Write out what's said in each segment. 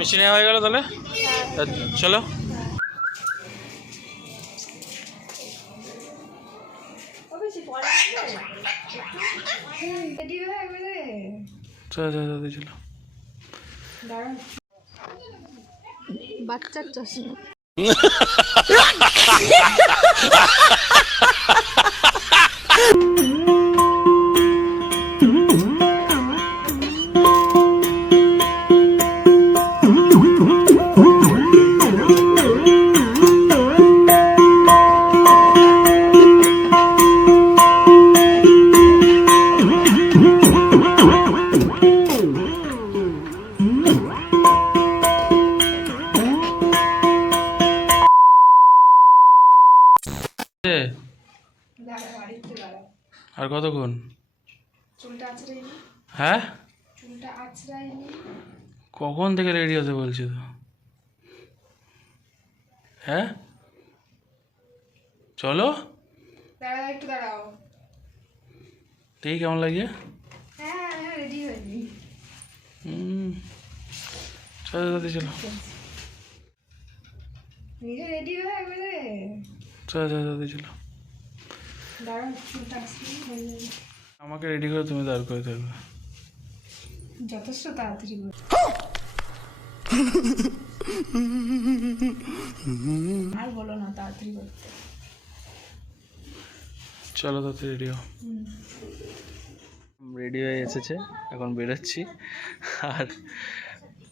মিষ্টি নেওয়া হয়ে গেল তাহলে চলো। চলো বাচ্চার চশমা আর কতক্ষণ? চুলটা আছড়াইনি। হ্যাঁ, চুলটা আছড়াইনি। কখন থেকে রেডি হতে বলছি তো? হ্যাঁ চলো। দাঁড়াও একটু দাঁড়াও। দেখি কেমন লাগে। হ্যাঁ রেডি হয়নি। চলো দাদি চলো। নিজে রেডি হয়ে একবারে। চলো দাদি চলো। দাঁড়াও চুলটা আছড়াইনি। আমাকে রেডি করে তুমি দাঁড় করে থাকবে। যথেষ্ট তাড়াতাড়ি করো। আর বলো না তাড়াতাড়ি করতে। চলো তাতে রেডি হও। রেডি হয়ে এসেছে, এখন বেরোচ্ছি। আর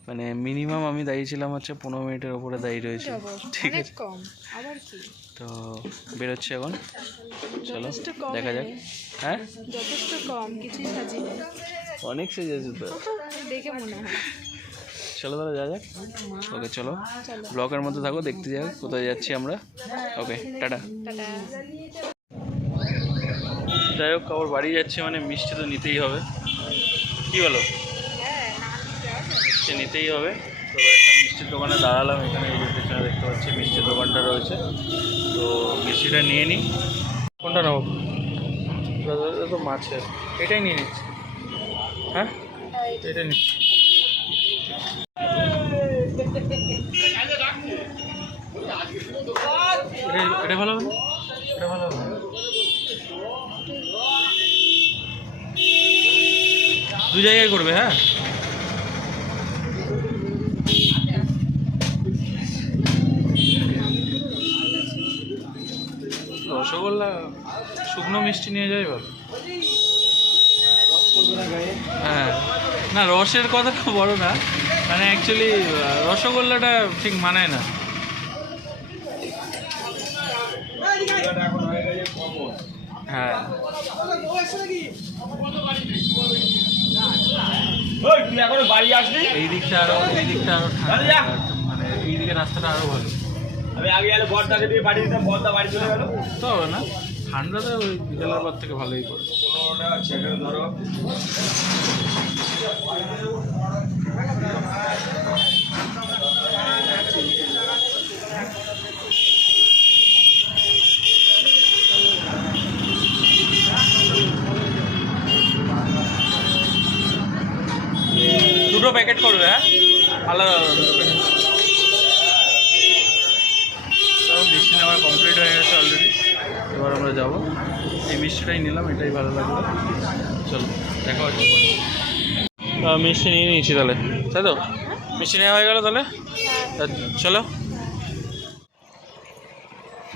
মানে মিনিমাম আমি দাঁড়িয়েছিলাম হচ্ছে 15 মিনিটের ওপরে দাঁড়িয়ে রয়েছে, ঠিক আছে। কম আবার কি? তো বেরোচ্ছি এখন, চলো যথেষ্ট কম দেখা যাক। হ্যাঁ যথেষ্ট কম, কিছুই সাজিনি। অনেক সেজেছে তো, দেখে মনে হয়। চলো তাহলে যা যাক। ওকে চলো, ব্লগের মধ্যে থাকো, দেখতে যাক কোথায় যাচ্ছি আমরা। ওকে টাটা। টাটা। যাই হোক, আবার বাড়ি যাচ্ছি মানে মিষ্টি তো নিতেই হবে, কি বলো? মিষ্টি নিতেই হবে। তো একটা মিষ্টির দোকানে দাঁড়ালাম, এখানে এই যে পেছনে দেখতে পাচ্ছি মিষ্টির দোকানটা রয়েছে। তো মিষ্টিটা নিয়ে নিই। কোনটা নেবো? তো মাছের এটাই নিয়ে নিচ্ছি। হ্যাঁ এটাই নিচ্ছি। এটা ভালো হবে, এটা ভালো হবে। দু জায়গায় করবে, হ্যাঁ। রসগোল্লা শুকনো মিষ্টি নিয়ে যাই বল। হ্যাঁ না, রসের কথাটা বড় না, মানে অ্যাকচুয়ালি রসগোল্লাটা ঠিক মানায় না। হ্যাঁ এই দিকটা আরো ঠান্ডা, মানে এই দিকে রাস্তাটা আরো ভালো। আমি আগে গেলে বর্দাকে দিয়ে বাড়ি দিতাম, বর্দা বাড়ি চলে গেল। তো হবে না, ঠান্ডাতে ওই বিকেলের পর থেকে ভালোই পড়ে। ধরো দুটো প্যাকেট করবে, হ্যাঁ আলাদা আলাদা দুটো প্যাকেট। মিষ্টি নেওয়া কমপ্লিট হয়ে গেছে অলরেডি, এবার আমরা যাবো। এই মিষ্টিটাই নিলাম, এটাই ভালো লাগলো। চলো দেখা হচ্ছে। মিষ্টি নিয়ে নিয়েছি তাহলে, তাই তো? মিষ্টি নেওয়া হয়ে গেল তাহলে চলো।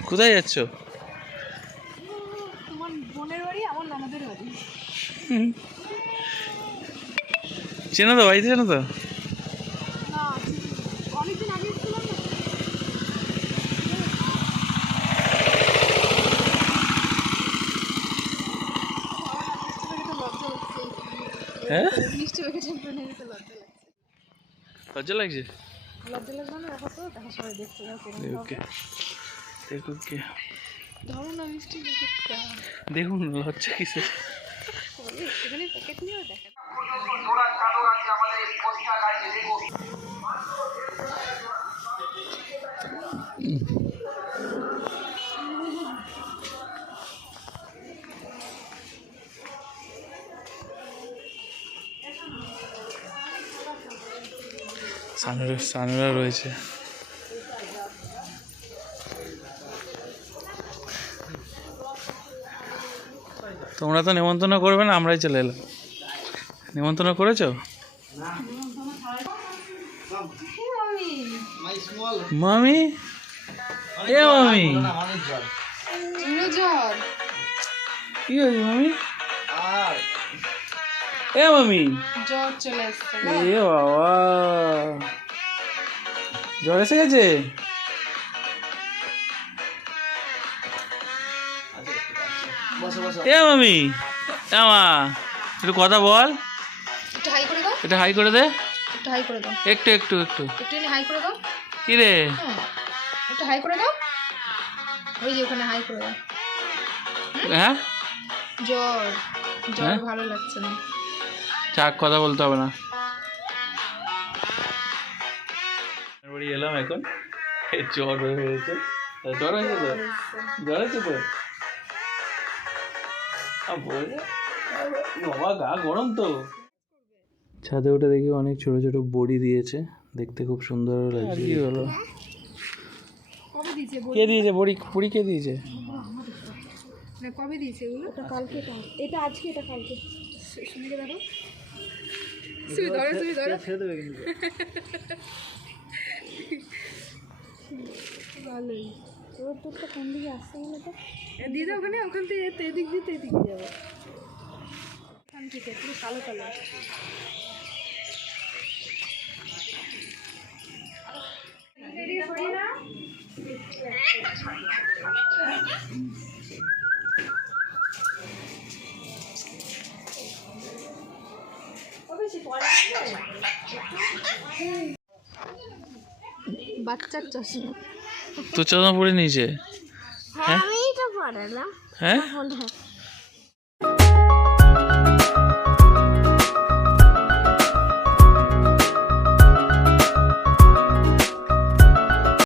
কোথায় যাচ্ছ? তোমার বোনের বাড়ি, আমার ননদের বাড়ি। চেনো তো, বাড়িতে চেনো তো? না অনেকদিন আগে ছিলাম না। হ্যাঁ মিষ্টি প্যাকেট নিয়ে যেতে লজ্জা লাগছে। লজ্জা লাগছে? লজ্জা লাগবে না, দেখো তো, দেখো সবাই দেখছে। ওকে দেখুক কে, ধরো না মিষ্টি প্যাকেটটা। দেখুন লজ্জা কিসে। একটুখানি প্যাকেট নিয়েও দেখেন। সানুরা রয়েছে। তোমরা তো নেমন্তন্ন করবে না, আমরাই চলে এলাম। নেমন্তন্ন করেছো? মামি, এ মামি, জ্বর কি হয়েছে মামি? এ মামি, জ্বর চলে এসছে এ বাবা, জ্বর এসে গেছে? এ মামি, মা একটু কথা বল। একটু হাই করে দাও, এটা হাই করে দে, একটু হাই করে দাও, একটু একটু একটু। একটু হাই করে দাও। কি রে? হ্যাঁ, একটু হাই করে দাও, ওই যে ওখানে হাই করে দাও। হ্যাঁ, জ্বর জ্বর হ্যাঁ? ভালো লাগছে না। চাক, কথা বলতে হবে না। বাড়ি এলাম এখন, জ্বর হয়েছে। জ্বর হয়েছে তো? জ্বর হয়েছে তো? বাবা গা গরম তো। ছাদে উঠে দেখি অনেক ছোট ছোট বড়ি দিয়েছে, দেখতে খুব সুন্দর লাগছে। কি হলো? কবে দিয়েছে কে দিয়েছে বড়ি? বড়ি কে দিয়েছে? না, কবে দিয়েছে এগুলো? এটা কালকে, এটা আজকে, এটা কালকে। শুনে দেখো, তুমি ধরো, তুমি ধরো। ছেড়ে দেবে কিন্তু। ভালোই। তোর তো কোন দিকে আসছে বলো তো? দিয়ে দাও ওখানে, ওখান থেকে এদিক দিয়ে এদিকে যাবো। ওখান থেকে পুরো কালো কালো। বাচ্চার চশমা তো চশমা পরে নিয়েছে? হ্যাঁ, আমি তো পড়ালাম। হ্যাঁ,